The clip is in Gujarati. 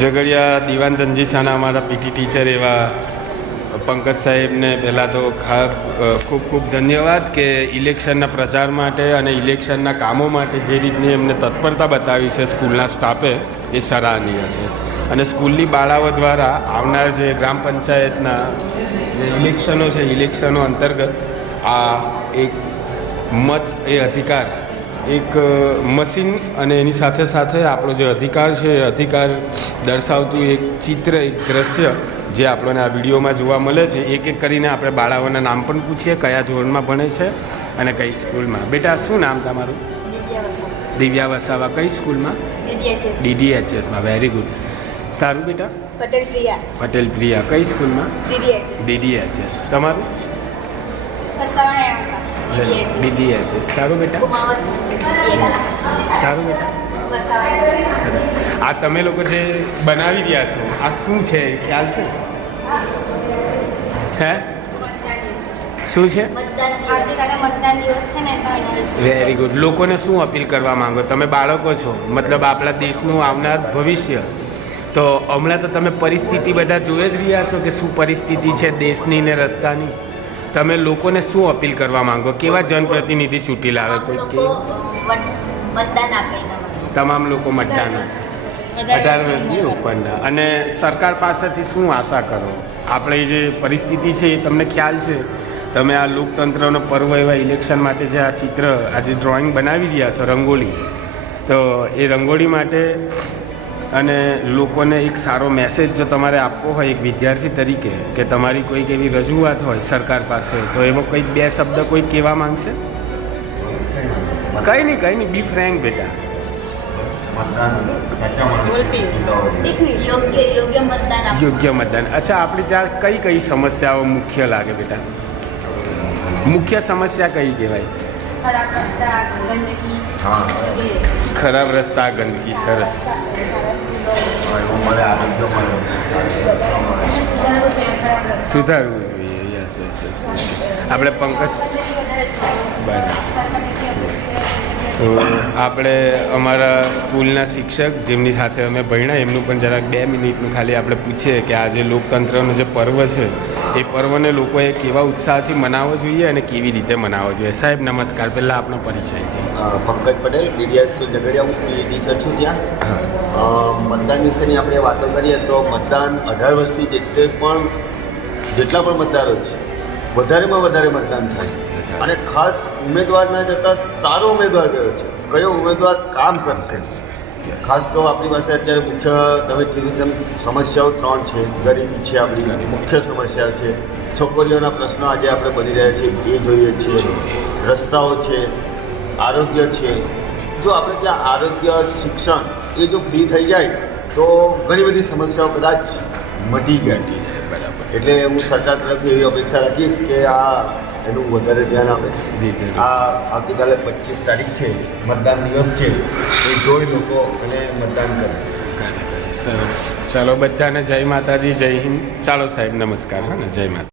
ઝઘડિયા દિવાન ધનજીસાના અમારા પીટી ટીચર એવા પંકજ સાહેબને પહેલાં તો ખૂબ ખૂબ ધન્યવાદ કે ઇલેક્શનના પ્રચાર માટે અને ઇલેક્શનના કામો માટે જે રીતની એમને તત્પરતા બતાવી છે સ્કૂલના સ્ટાફે એ સરાહનીય છે. અને સ્કૂલની બાળાઓ દ્વારા આવનાર જે ગ્રામ પંચાયતના જે ઇલેક્શનો છે ઇલેક્શનો અંતર્ગત આ એક મત એ અધિકાર એક મશીન અને એની સાથે સાથે આપણો જે અધિકાર છે એ અધિકાર દર્શાવતું એક ચિત્ર એક દ્રશ્ય જે આપણને આ વિડીયોમાં જોવા મળે છે. એક એક કરીને આપણે બાળાઓના નામ પણ પૂછીએ કયા ધોરણમાં ભણે છે અને કઈ સ્કૂલમાં. બેટા શું નામ તમારું? દિવ્યા વસાવા. કઈ સ્કૂલમાં? DDHSમાં. Very good. તારું બેટા? પટેલ પ્રિયા. કઈ સ્કૂલમાં? DDHS. તમારું? DDHS. તારું બેટા? તારું બેટા? સરસ. આ તમે લોકો જે બનાવી રહ્યા છો આ શું છે ખ્યાલ છે? હે શું છે? Very good. લોકોને શું અપીલ કરવા માંગો તમે? બાળકો છો, મતલબ આપણા દેશનું આવનાર ભવિષ્ય. તો હમણાં તો તમે પરિસ્થિતિ બધા જોઈ જ રહ્યા છો કે શું પરિસ્થિતિ છે દેશની ને રસ્તાની. તમે લોકોને શું અપીલ કરવા માંગો? કેવા જનપ્રતિનિધિ ચૂંટી લાવે? કોઈ કે મતદાન આપે તમામ લોકો મતદાન 18 વર્ષની ઉપરના. અને સરકાર પાસેથી શું આશા કરો? આપણી જે પરિસ્થિતિ છે એ તમને ખ્યાલ છે. તમે આ લોકતંત્રનો પર્વ એવા ઇલેક્શન માટે જે આ ચિત્ર આજે ડ્રોઈંગ બનાવી રહ્યા છો રંગોળી, તો એ રંગોળી માટે અને લોકોને એક સારો મેસેજ જો તમારે આપવો હોય એક વિદ્યાર્થી તરીકે કે તમારી કોઈક એવી રજૂઆત હોય સરકાર પાસે, તો એવો કંઈક બે શબ્દ કોઈ કહેવા માંગશે? કંઈ નહીં બી ફ્રેન્ક બેટા. યોગ્ય મતદાન. અચ્છા, આપણે ત્યાં કઈ કઈ સમસ્યાઓ મુખ્ય લાગે બેટા? મુખ્ય સમસ્યા કઈ કહેવાય? ખરાબ રસ્તા, ગંદકી. સરસ. સુધારવું જોઈએ. યસ. આપણે પંકજ તો આપણે અમારા સ્કૂલના શિક્ષક જેમની સાથે અમે ભણ્યા એમનું પણ જરાક 2 મિનિટનું ખાલી આપણે પૂછીએ કે આ જે લોકતંત્રનો જે પર્વ છે એ પર્વને લોકોએ કેવા ઉત્સાહથી મનાવવો જોઈએ અને કેવી રીતે મનાવવો જોઈએ. સાહેબ નમસ્કાર. પહેલાં આપનો પરિચય છે. Pankaj Patel, DDS school Jhagadia. હું ટીચર છું ત્યાં. મતદાન વિશેની આપણે વાતો કરીએ તો મતદાન 18 વર્ષથી જેટલા પણ મતદારો છે વધારેમાં વધારે મતદાન થાય અને ખાસ ઉમેદવારના જતાં સારો ઉમેદવાર ગયો છે. કયો ઉમેદવાર કામ કરશે? ખાસ તો આપણી પાસે અત્યારે મુખ્ય તમે કીધું તેમ સમસ્યાઓ 3 છે. ગરીબી છે, આપણી મુખ્ય સમસ્યા છે. છોકરીઓના પ્રશ્નો આજે આપણે બની રહ્યા છીએ એ જોઈએ છીએ. રસ્તાઓ છે, આરોગ્ય છે. જો આપણે ત્યાં આરોગ્ય, શિક્ષણ એ જો ફ્રી થઈ જાય તો ઘણી બધી સમસ્યાઓ કદાચ મટી જાય. એટલે હું સરકાર તરફથી એવી અપેક્ષા રાખીશ કે એનું વધારે ધ્યાન આપે. આવતીકાલે 25 તારીખ છે, મતદાન દિવસ છે, એ જોઈ લોકો અને મતદાન કરે. સરસ. ચાલો બધાને જય માતાજી, જય હિન્દ. ચાલો સાહેબ નમસ્કાર. હા ને, જય માતા.